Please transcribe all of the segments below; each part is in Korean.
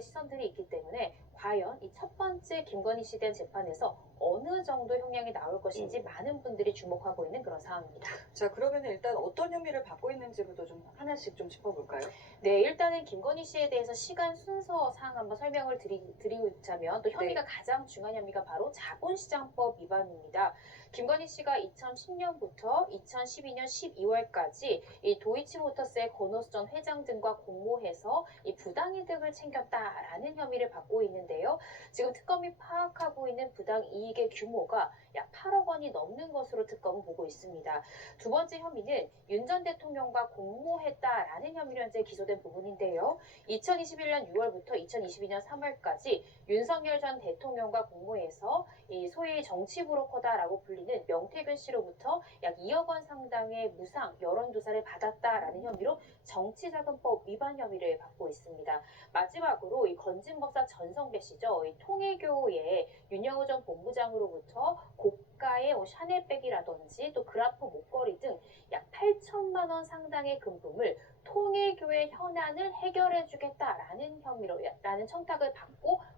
시선들이 있기 때문에 과연 이 첫 번째 김건희 씨에 대한 재판에서 어느 정도 형량이 나올 것인지 많은 분들이 주목하고 있는 그런 상황입니다. 자, 그러면 일단 어떤 혐의를 받고 있는지부터 좀 하나씩 좀 짚어볼까요? 네, 일단은 김건희 씨에 대해서 시간 순서상 한번 설명을 드리자면 또 혐의가 가장 중요한 혐의가 바로 자본시장법 위반입니다. 김건희 씨가 2010년부터 2012년 12월까지 이 도이치모터스의 권오수 전 회장 등과 공모해서 이 부당이득을 챙겼다라는 혐의를 받고 있는데요. 지금 특검이 파악하고 있는 부당이익의 규모가 약 8억 원이 넘는 것으로 특검은 보고 있습니다. 두 번째 혐의는 윤 전 대통령과 공모했다라는 혐의로 현재 기소된 부분인데요. 2021년 6월부터 2022년 3월까지 윤석열 전 대통령과 공모해서 이 소위 정치 브로커다라고 불리는 명태균 씨로부터 약 2억 원 상당의 무상 여론조사를 받았다라는 혐의로 정치자금법 위반 혐의를 받고 있습니다. 마지막으로 이 건진법사 전성배 씨죠. 이 통일교의 윤영호 전 본부장으로부터 고가의 샤넬백이라든지 또 그라프 목걸이 등 약 8천만 원 상당의 금품을 통일교의 현안을 해결해주겠다라는 혐의로라는 청탁을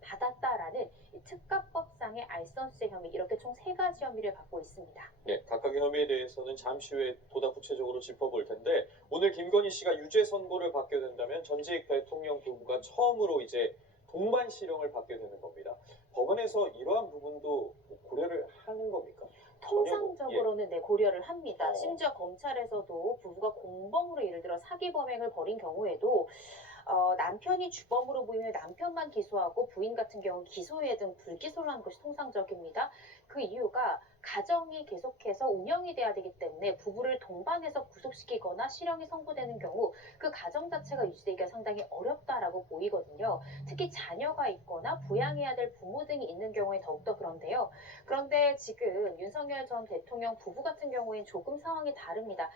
받았다라는 특가법상의 알선수재 혐의 이렇게 총 3가지 혐의를 받고 있습니다. 네, 각각의 혐의에 대해서는 잠시 후에 보다 구체적으로 짚어볼 텐데 오늘 김건희 씨가 유죄 선고를 받게 된다면 전직 대통령 부부가 처음으로 이제 동반 실형을 받게 되는 겁니다. 법원에서 이러한 부분도 고려를 하는 겁니까? 통상적으로는 네, 고려를 합니다. 심지어 검찰에서도 부부가 공범으로 예를 들어 사기 범행을 벌인 경우에도 남편이 주범으로 보이면 남편만 기소하고 부인 같은 경우는 기소유예 등 불기소를 하는 것이 통상적입니다. 그 이유가 가정이 계속해서 운영이 돼야 되기 때문에 부부를 동반해서 구속시키거나 실형이 선고되는 경우 그 가정 자체가 유지되기가 상당히 어렵다라고 보이거든요. 특히 자녀가 있거나 부양해야 될 부모 등이 있는 경우에 더욱더 그런데요. 그런데 지금 윤석열 전 대통령 부부 같은 경우에는 조금 상황이 다릅니다.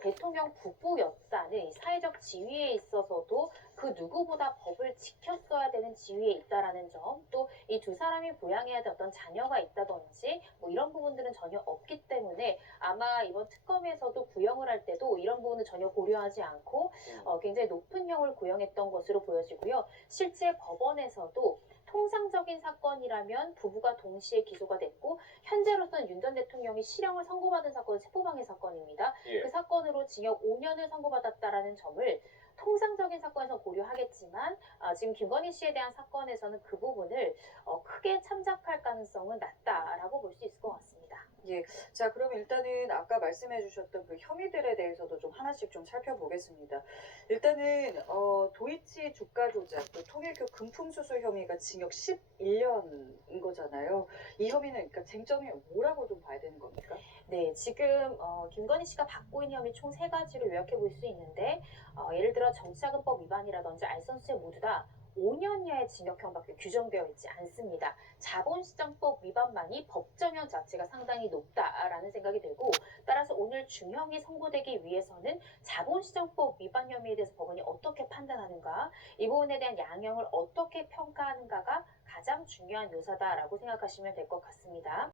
대통령 부부였다는 사회적 지위에 있어서도 그 누구보다 법을 지켰어야 되는 지위에 있다라는 점, 또 이 두 사람이 부양해야 될 어떤 자녀가 있다든지 뭐 이런 부분들은 전혀 없기 때문에 아마 이번 특검에서도 구형을 할 때도 이런 부분은 전혀 고려하지 않고 굉장히 높은 형을 구형했던 것으로 보여지고요. 실제 법원에서도 통상적인 사건이라면 부부가 동시에 기소가 됐고 현재로서는 윤 전 대통령이 실형을 선고받은 사건은 체포방해 사건입니다. 예. 그 사건으로 징역 5년을 선고받았다라는 점을 통상적인 사건에서 고려하겠지만 지금 김건희 씨에 대한 사건에서는 그 부분을 크게 참작할 가능성은 낮다라고 볼 수 있을 것 같습니다. 예. 자, 그럼 일단은 아까 말씀해 주셨던 그 혐의들에 대해서도 좀 하나씩 좀 살펴보겠습니다. 일단은 도이치 주가 조작, 또 통일교 금품 수수 혐의가 징역 11년인 거잖아요. 이 혐의는 그러니까 쟁점이 뭐라고 좀 봐야 되는 겁니까? 네, 지금 김건희 씨가 받고 있는 혐의 총 3가지로 요약해 볼 수 있는데 예를 들어 정치자금법 위반이라든지 알선수재 모두 다 5년 이하의 징역형밖에 규정되어 있지 않습니다. 자본시장법 위반만이 법정형 자체가 상당히 높다라는 생각이 들고 따라서 오늘 중형이 선고되기 위해서는 자본시장법 위반 혐의에 대해서 법원이 어떻게 판단하는가 이 부분에 대한 양형을 어떻게 평가하는가가 가장 중요한 요소다라고 생각하시면 될 것 같습니다.